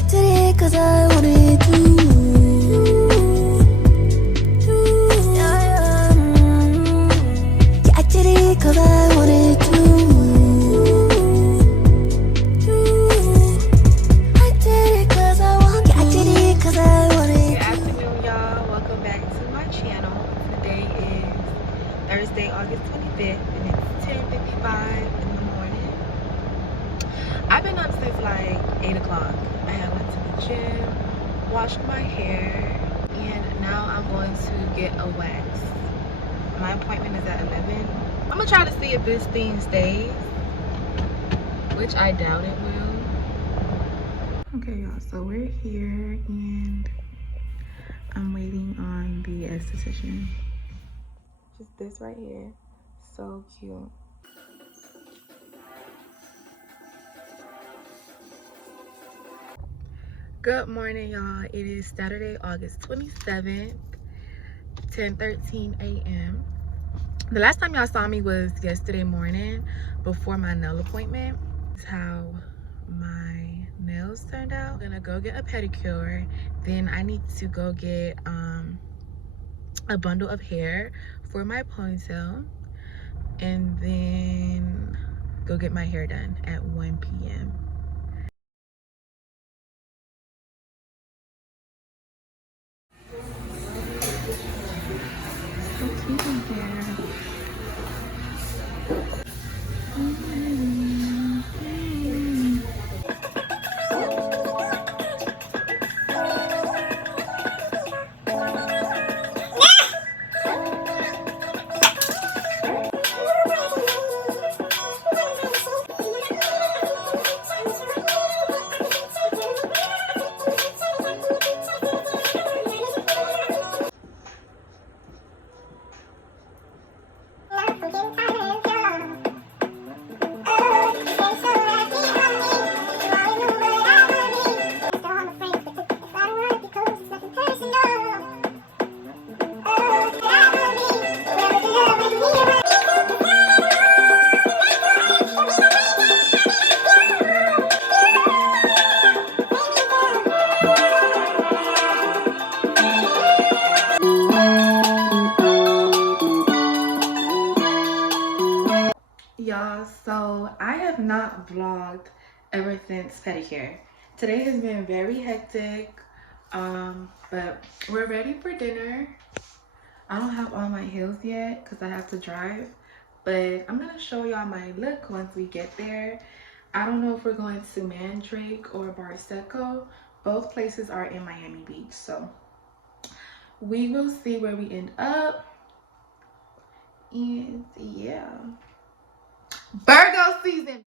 I did it cause I wanted to. Yeah, yeah. Yeah, I did it cause I wanted to. I did it cause I wanted to. Yeah, I did it cause I wanted to. Good afternoon, y'all. Welcome back to my channel. Today is Thursday, August 25th, and it's 10:55 in the morning. I've been up since like 8 o'clock. I have went to the gym, washed my hair, and now I'm going to get a wax. My appointment is at 11. I'm gonna try to see if this thing stays, which I doubt it will. Okay, y'all, so we're here and I'm waiting on the esthetician. Just this right here. So cute. Good morning, y'all. It is Saturday, August 27th, 10:13 a.m. The last time y'all saw me was yesterday morning before my nail appointment. This is how my nails turned out. I'm gonna go get a pedicure. Then I need to go get a bundle of hair for my ponytail. And then go get my hair done at 1 p.m. So cute in here. Y'all, so I have not vlogged ever since pedicure. Today has been very hectic, but we're ready for dinner. I don't have all my heels yet because I have to drive, but I'm gonna show y'all my look once we get there. I don't know if we're going to Mandrake or Barseco. Both places are in Miami Beach, so we will see where we end up. And yeah, Virgo season.